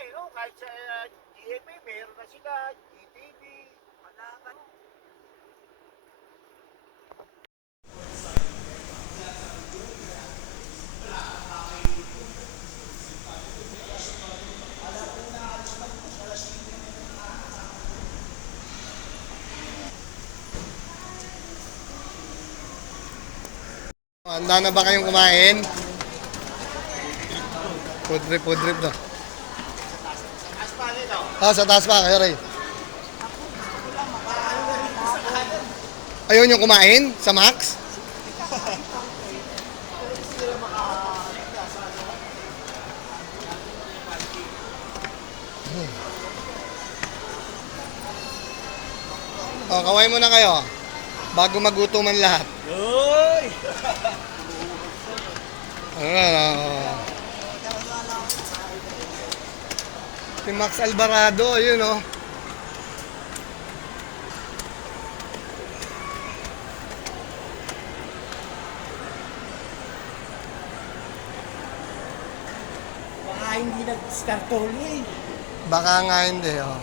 eh, no? Kahit sa GMA, meron na sila, GTV, malaman. Handa na ba kayong kumain? Food trip daw. Taas pa rin, no? Ah, sa taas pa, kayo Ray. Ayaw nyo kumain sa Max? Oh, kaway muna kayo. Bago magutuman lahat. Uy! Ah, si Max Alvarado, yun oh. Baka hindi nag-start ulit. Baka nga hindi oh.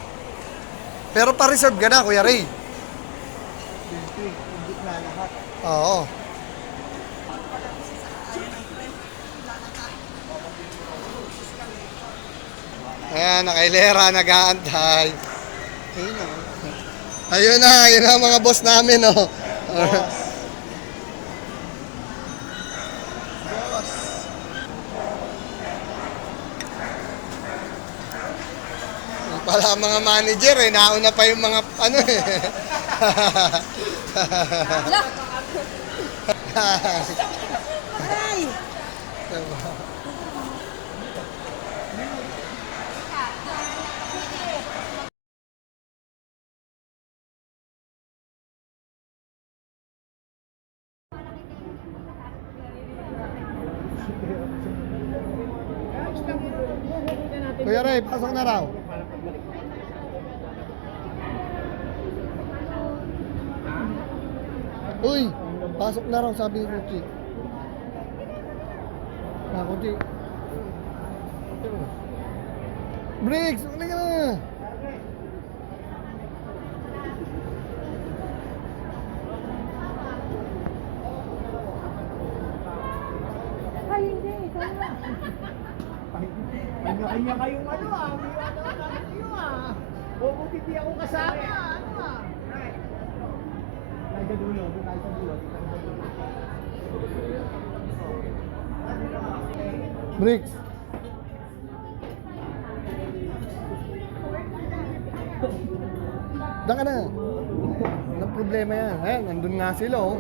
Pero pa-reserve ka na, Kuya Ray. Hindi na lahat. Oo. Ayan, nakailera, nag-aantay. Ayun na ang mga boss namin, oh. Yung pala ang mga manager, eh, nauna pa yung mga, ano eh. Ay! Kuya Ray, pasok na raw. Uy, pasok na raw, sabi ni Kuchi. Ah, Kuchi. Briggs, ano ka na? Ay, hindi. Kaya. Kanya-kanya kayong ano ah. May ano kayo ah. Huwag hindi ako kasama. Ano ah. Tayo sa dulo. Tayo sa dulo. Briggs. Diyan ka na. Walang problema yan. Ayan, nandun nga sila oh.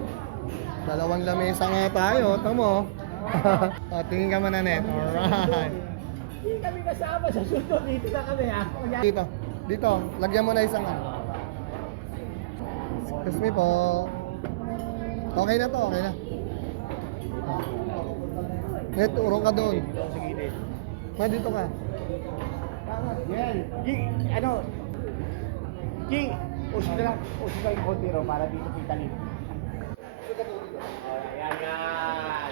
Dalawang lamesa nga tayo. Tamo. Oh, tingin ka muna net. Alright. Hindi kami kasama sa sunod. Dito na kami ah. Dito. Dito. Lagyan mo na isang ano. Excuse me po. Okay na to. Okay na. Net, urong ka doon. Sige, Ned. Ma, dito ka. Yan. Ano? King, usin na lang. Usin ka yung konti ro para dito kita lip. Yan, yan.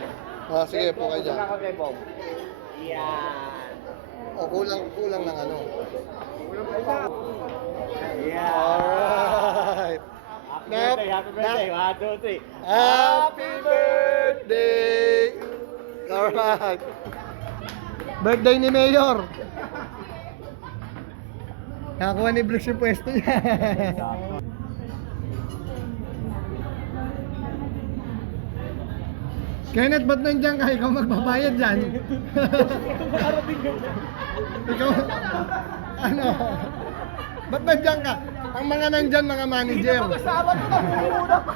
Ah, sige po kayo dyan. Usin ka Bob. Yan. O, kulang ng ano. Yan. Alright. Happy birthday. 1, 2, 3. Happy birthday! Alright. Birthday ni Mayor. Nakakuha ni Brooks yung pwesto niya. Kenneth, ba't nandiyan ka? Ikaw magbabayad dyan. Ikaw, ano? Ba't nandiyan ka? Ang mga nandyan, mga manager. Kasama to na. Una pa.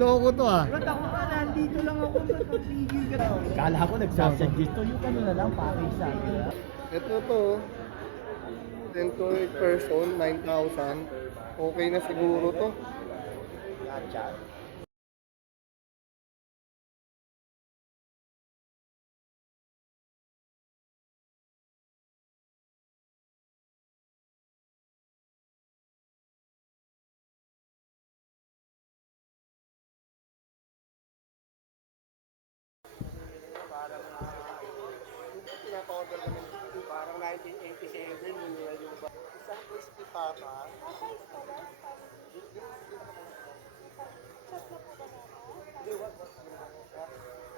Loko to ah. Ba't ako pa nandito lang ako napigil ka. Kala ko nagsasuggest to yung ano na lang package sa akin. Ito to. 10 to 8 person, 9,000. Okay na siguro to. Gotcha. 1987, manual yung ba? Isang crispy pata.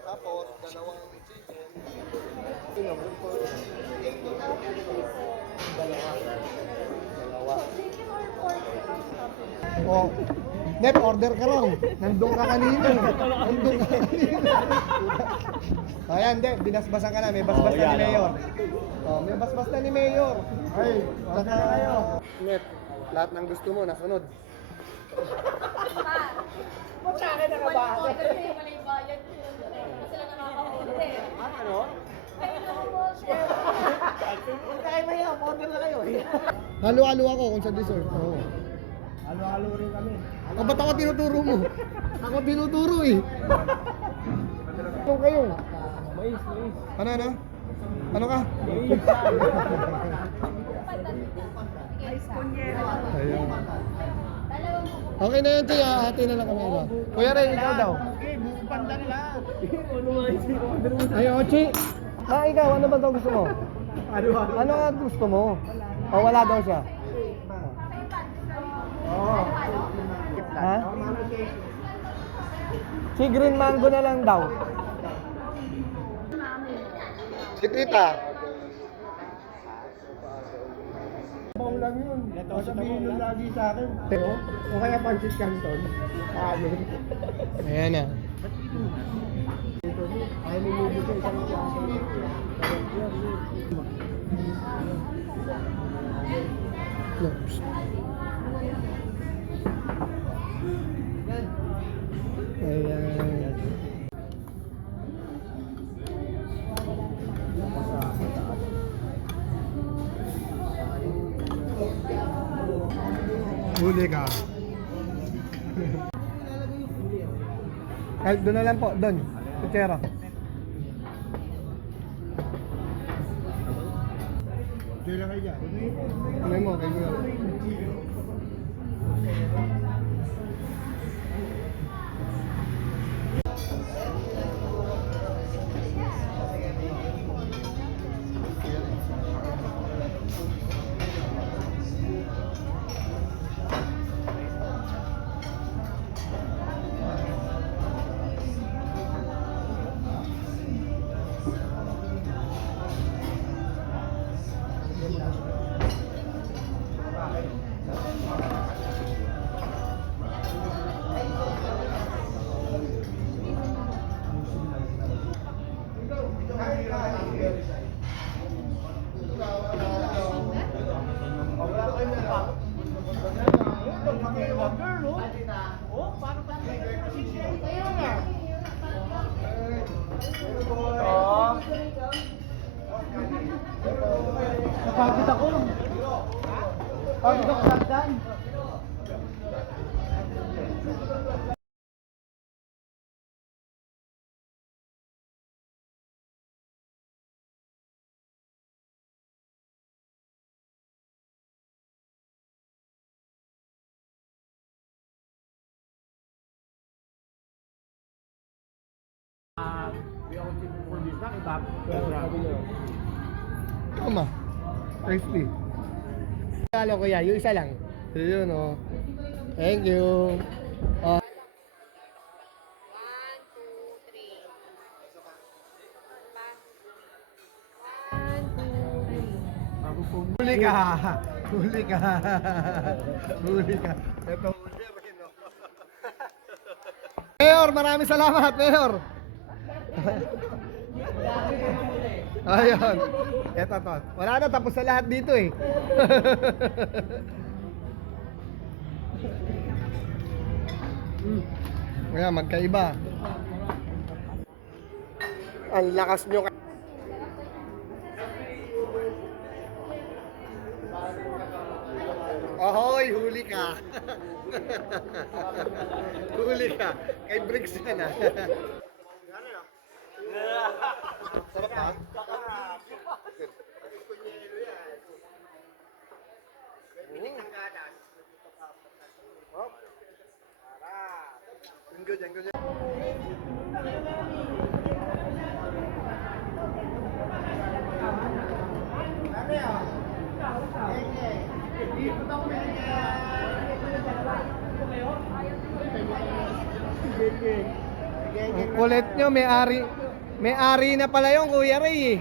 Tapos, dalawang chicken. Dalawa. Oh, net order ka lang. Nandun ka kanina. Nandun ka kanina. Ayan, hindi. Binasbasan ka na. May basbas na ni Mayor. Oh, may basbas na ni Mayor. Ay, saka na kayo. Net, lahat ng gusto mo, nasunod. Magkano na ka ba? Ano? Huwag tayo ba yun? Order na kayo. Halo-halo ako kung sa dessert. Oo. Halo-halo rin kami. O, ba't ako tinuturo mo? Ako tinuturo eh. Ito kayo. Mais. Ano? Ano ka? Mais. Ayun. Okay na yun, Tuy. Hati na lang kami. Kuya Ray, ikaw daw. Okay, buong panda nila. Ano nga yung Ay, Ochi. Ikaw, ano ba daw gusto mo? Ano nga gusto mo? O, wala daw siya. Oo. Ha? Si green mango na lang daw. Si Tita. Pao lang yun. Sabihin nyo lagi sa akin. O kaya pancit canton. Ayun. Ayan na. Ay, lumubo sa isang klase. Ayan. Huli ka. Kahit doon na lang po, doon. Kutsera. Diyan lang kayo dyan. Ano mo, kay Kuya? Napagod ako. Pagod ako sa dan. Tama. Crispy. Halo kuya, yung isa lang. Yun, oh. Thank you. Oh. 1, 2, 3. Huli ka! Huli ka! Huli ka! Ito huli rin, no? Mayor, maraming salamat, Mayor! Ayun. Eto to. Wala na, tapos sa lahat dito eh. Kaya magkaiba. Ang lakas nyo. Ahoy, huli ka. Huli ka. Kay Briggs yan ah. Sarap ha? Ang good, ang good. Ano yan? Ang kulit nyo, may ari na pala yung Kuya Ray eh.